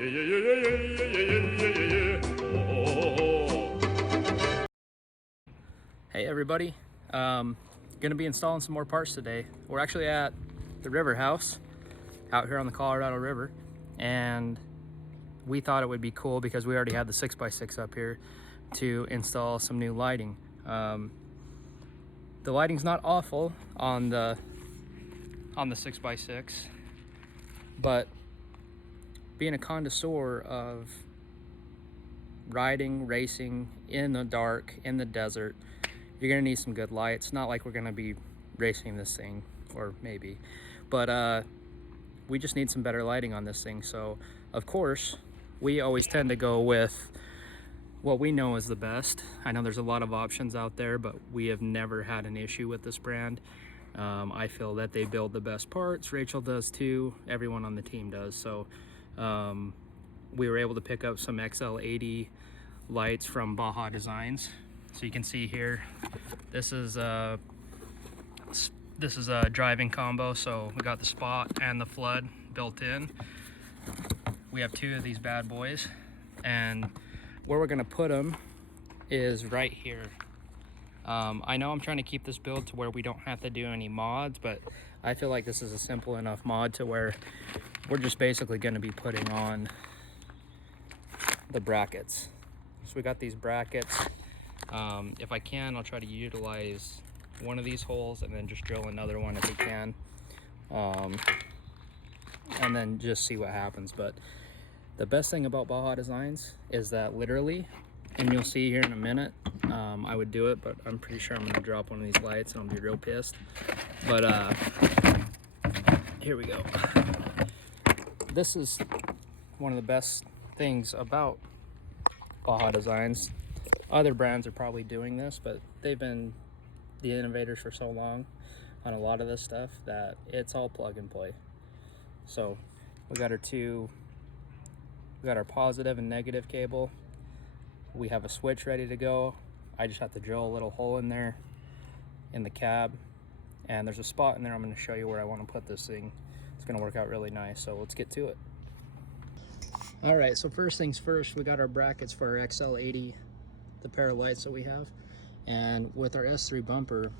Hey everybody, gonna be installing some more parts today. We're actually at the river house out here on the Colorado River, and we thought it would be cool because we already had the 6x6 up here to install some new lighting. The lighting's not awful on the 6x6, but being a connoisseur of riding, racing in the dark, in the desert, you're gonna need some good lights. Not like we're gonna be racing this thing, or maybe, but we just need some better lighting on this thing. So of course we always tend to go with what we know is the best. I know there's a lot of options out there, but we have never had an issue with this brand. I feel that they build the best parts. Rachel does too, everyone on the team does. So we were able to pick up some XL80 lights from Baja Designs. So you can see here, this is a driving combo. So we got the spot and the flood built in. We have two of these bad boys, and where we're gonna put them is right here. I know I'm trying to keep this build to where we don't have to do any mods, but I feel like this is a simple enough mod to where we're just basically going to be putting on the brackets. So we got these brackets. If I can, I'll try to utilize one of these holes and then just drill another one if we can, and then just see what happens. But the best thing about Baja Designs is that literally, and you'll see here in a minute, I would do it, but I'm pretty sure I'm gonna drop one of these lights and I'll be real pissed. But here we go. This is one of the best things about Baja Designs. Other brands are probably doing this, but they've been the innovators for so long on a lot of this stuff that it's all plug and play. So we got our positive and negative cable. We have a switch ready to go. I just have to drill a little hole in there in the cab, and there's a spot in there. I'm going to show you where I want to put this thing. It's going to work out really nice, so let's get to it. All right, so first things first, we got our brackets for our XL80, the pair of lights that we have. And with our S3 bumper,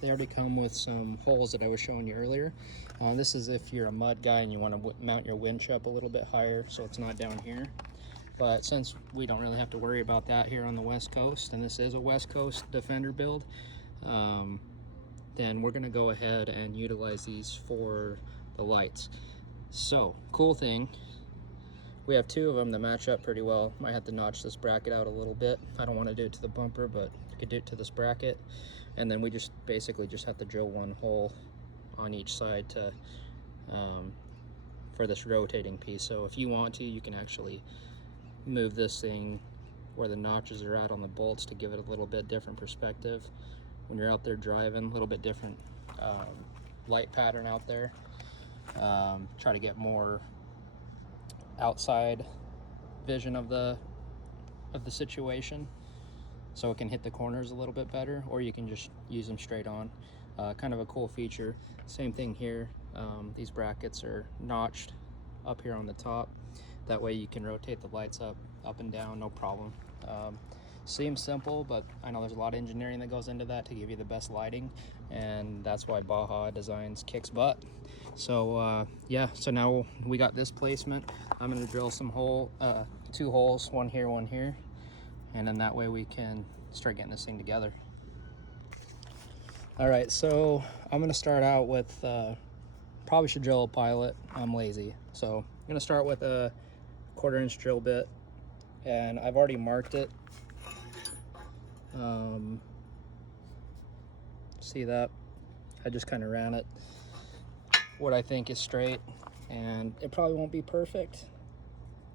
they already come with some holes that I was showing you earlier. This is if you're a mud guy and you want to mount your winch up a little bit higher so it's not down here. But since we don't really have to worry about that here on the West Coast, and this is a West Coast Defender build, then we're gonna go ahead and utilize these for the lights. So, cool thing, we have two of them that match up pretty well. Might have to notch this bracket out a little bit. I don't want to do it to the bumper, but I could do it to this bracket. And then we just basically just have to drill one hole on each side to for this rotating piece. So if you want to, you can actually move this thing where the notches are at on the bolts to give it a little bit different perspective when you're out there driving. A little bit different light pattern out there. Try to get more outside vision of the situation, so it can hit the corners a little bit better, or you can just use them straight on. Kind of a cool feature. Same thing here. These brackets are notched up here on the top. That way you can rotate the lights up and down, no problem. Seems simple, but I know there's a lot of engineering that goes into that to give you the best lighting, and that's why Baja Designs kicks butt. So yeah, so now we got this placement. I'm gonna drill some two holes, one here, and then that way we can start getting this thing together. All right, so I'm gonna start out with, probably should drill a pilot. I'm lazy. So I'm gonna start with a 1/4 inch drill bit, and I've already marked it. See that? I just kind of ran it what I think is straight, and it probably won't be perfect,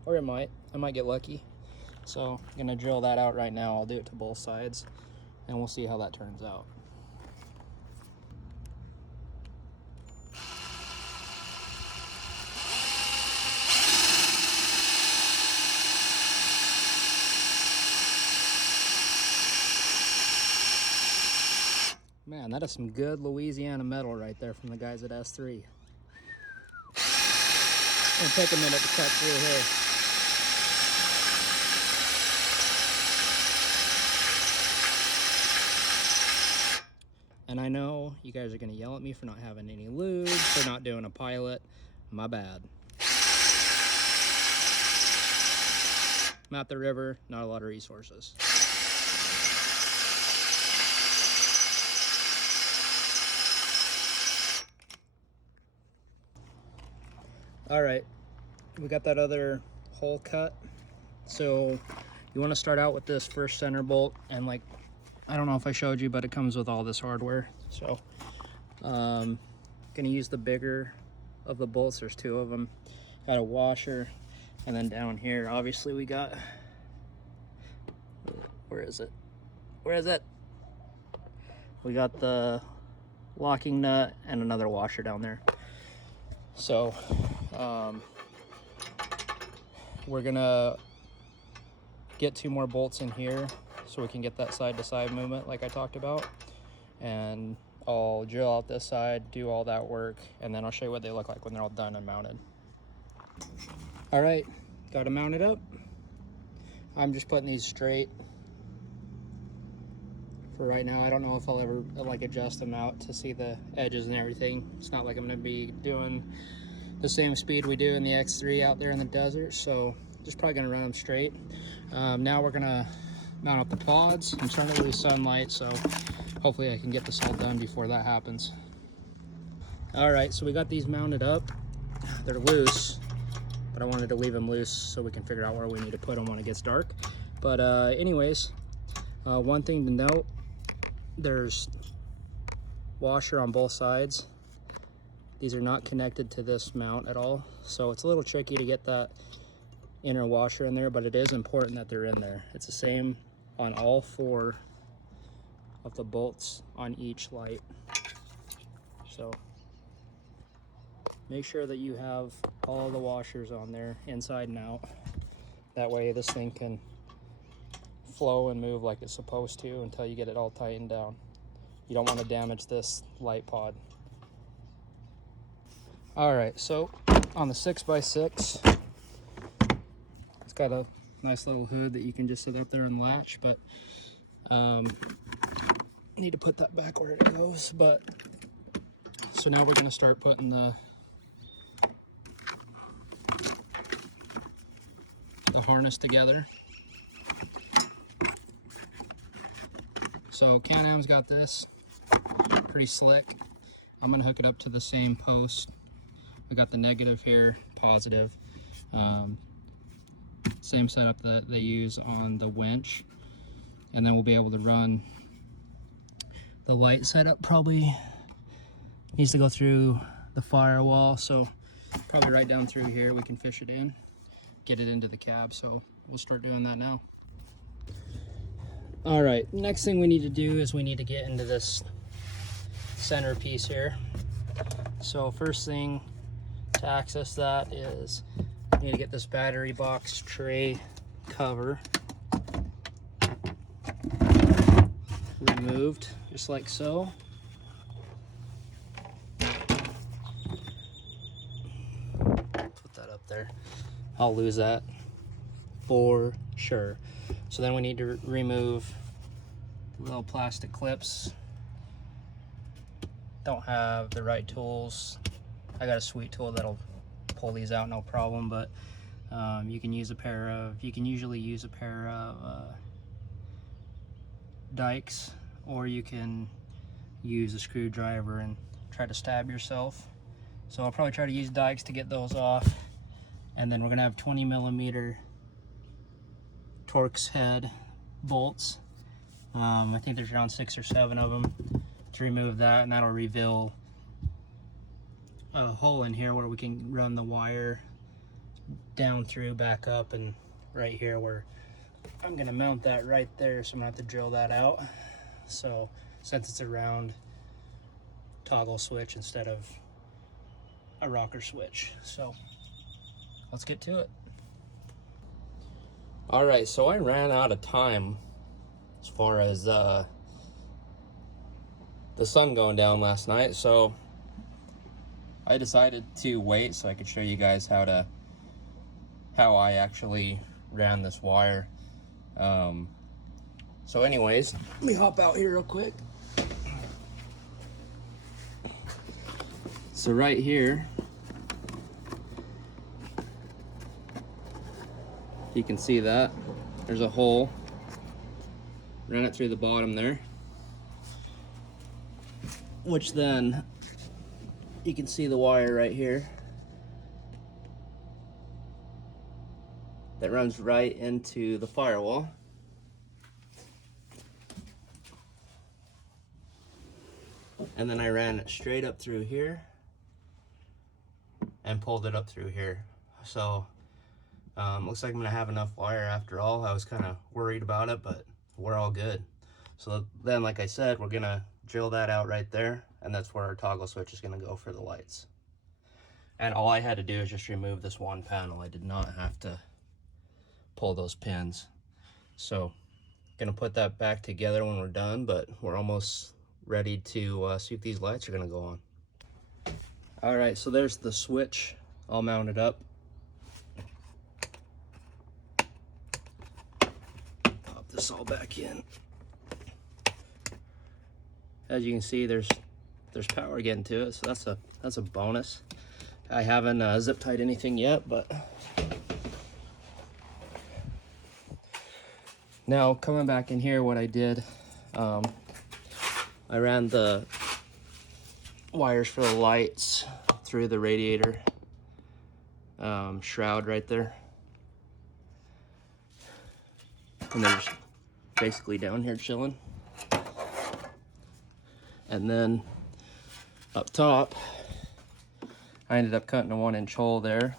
or it might. I might get lucky. So I'm gonna drill that out right now. I'll do it to both sides, and we'll see how that turns out. Man, that is some good Louisiana metal right there from the guys at S3. It'll take a minute to cut through here. And I know you guys are gonna yell at me for not having any lube, for not doing a pilot. My bad. I'm at the river, not a lot of resources. All right, we got that other hole cut. So you want to start out with this first center bolt, and like, I don't know if I showed you, but it comes with all this hardware. So gonna use the bigger of the bolts. There's two of them. Got a washer, and then down here obviously we got, where is it, we got the locking nut and another washer down there. So we're gonna get 2 more bolts in here so we can get that side to side movement like I talked about, and I'll drill out this side, do all that work, and then I'll show you what they look like when they're all done and mounted. All right, got them mounted up. I'm just putting these straight for right now. I don't know if I'll ever like adjust them out to see the edges and everything. It's not like I'm gonna be doing the same speed we do in the X3 out there in the desert, so just probably gonna run them straight. Now we're gonna mount up the pods and turn it loose sunlight, so hopefully I can get this all done before that happens. All right, so we got these mounted up. They're loose, but I wanted to leave them loose so we can figure out where we need to put them when it gets dark. But anyways, one thing to note, there's washer on both sides. These are not connected to this mount at all, so it's a little tricky to get that inner washer in there, but it is important that they're in there. It's the same on all 4 of the bolts on each light. So make sure that you have all the washers on there, inside and out. That way this thing can flow and move like it's supposed to until you get it all tightened down. You don't want to damage this light pod. All right, so on the 6x6, it's got a nice little hood that you can just sit up there and latch, but need to put that back where it goes. But so now we're going to start putting the harness together. So Can-Am's got this pretty slick. I'm gonna hook it up to the same post. We got the negative here, positive. Same setup that they use on the winch, and then we'll be able to run the light setup. Probably needs to go through the firewall, so probably right down through here we can fish it in, get it into the cab. So we'll start doing that now. All right, next thing we need to do is we need to get into this center piece here. So first thing to access that is we need to get this battery box tray cover removed, just like so. Put that up there. I'll lose that for sure. So then we need to remove little plastic clips. Don't have the right tools. I got a sweet tool that'll pull these out no problem, but you can usually use a pair of dikes, or you can use a screwdriver and try to stab yourself. So I'll probably try to use dikes to get those off. And then we're gonna have 20mm Torx head bolts. I think there's around 6 or 7 of them to remove that, and that'll reveal a hole in here where we can run the wire down through, back up, and right here where I'm gonna mount that right there, so I'm gonna have to drill that out. So since it's a round toggle switch instead of a rocker switch, so let's get to it. All right, so I ran out of time as far as the sun going down last night, so I decided to wait so I could show you guys how I actually ran this wire. So anyways, let me hop out here real quick. So right here, you can see that there's a hole. Ran it through the bottom there, which then you can see the wire right here that runs right into the firewall. And then I ran it straight up through here and pulled it up through here. So looks like I'm gonna have enough wire after all. I was kind of worried about it, but we're all good. So then, like I said, we're gonna drill that out right there, and that's where our toggle switch is gonna go for the lights. And all I had to do is just remove this one panel. I did not have to pull those pins. So gonna put that back together when we're done, but we're almost ready to see if these lights are gonna go on. All right, so there's the switch all mounted up. Pop this all back in. As you can see, there's power getting to it, so that's a bonus. I haven't zip tied anything yet, but now coming back in here, what I did, I ran the wires for the lights through the radiator shroud right there, and they're just basically down here chilling. And then up top, I ended up cutting a 1-inch hole there.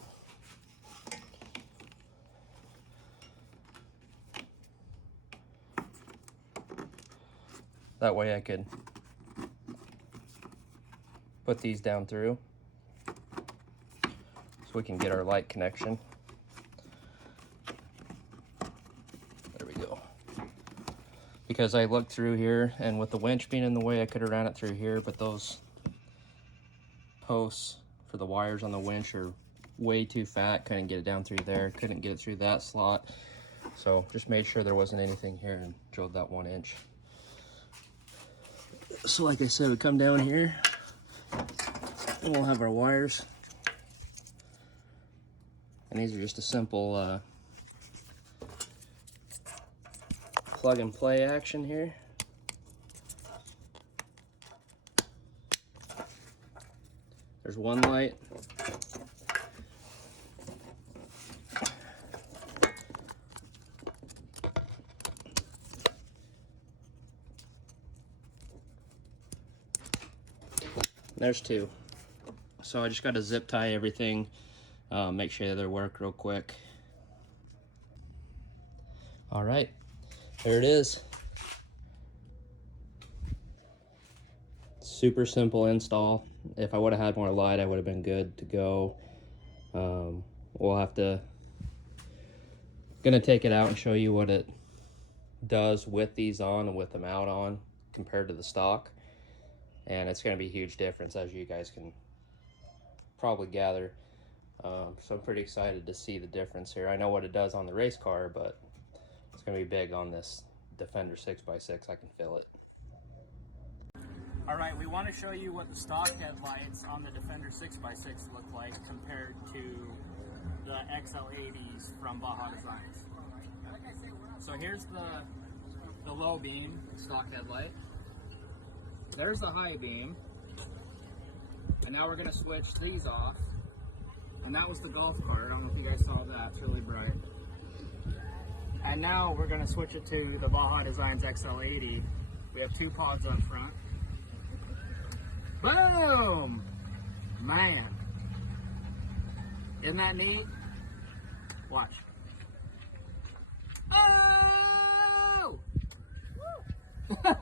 That way I could put these down through so we can get our light connection. There we go. Because I looked through here, and with the winch being in the way, I could have ran it through here, but those posts for the wires on the winch are way too fat. Couldn't get it down through there, couldn't get it through that slot. So just made sure there wasn't anything here and drilled that 1 inch. So like I said, we come down here and we'll have our wires. And these are just a simple plug and play action here. There's one light. There's two. So I just got to zip tie everything, make sure they work real quick. All right, there it is. Super simple install. If I would have had more light, I would have been good to go. We'll have to, gonna take it out and show you what it does with these on and with them out on compared to the stock. And it's going to be a huge difference, as you guys can probably gather. So I'm pretty excited to see the difference here. I know what it does on the race car, but it's going to be big on this Defender 6x6. I can feel it. All right, we want to show you what the stock headlights on the Defender 6x6 look like compared to the XL80s from Baja Designs. So here's the low beam stock headlight. There's the high beam, and now we're going to switch these off, and that was the golf cart. I don't know if you guys saw that, it's really bright. And now we're going to switch it to the Baja Designs XL80. We have two pods up front. Boom! Man, isn't that neat? Watch. Oh! Woo!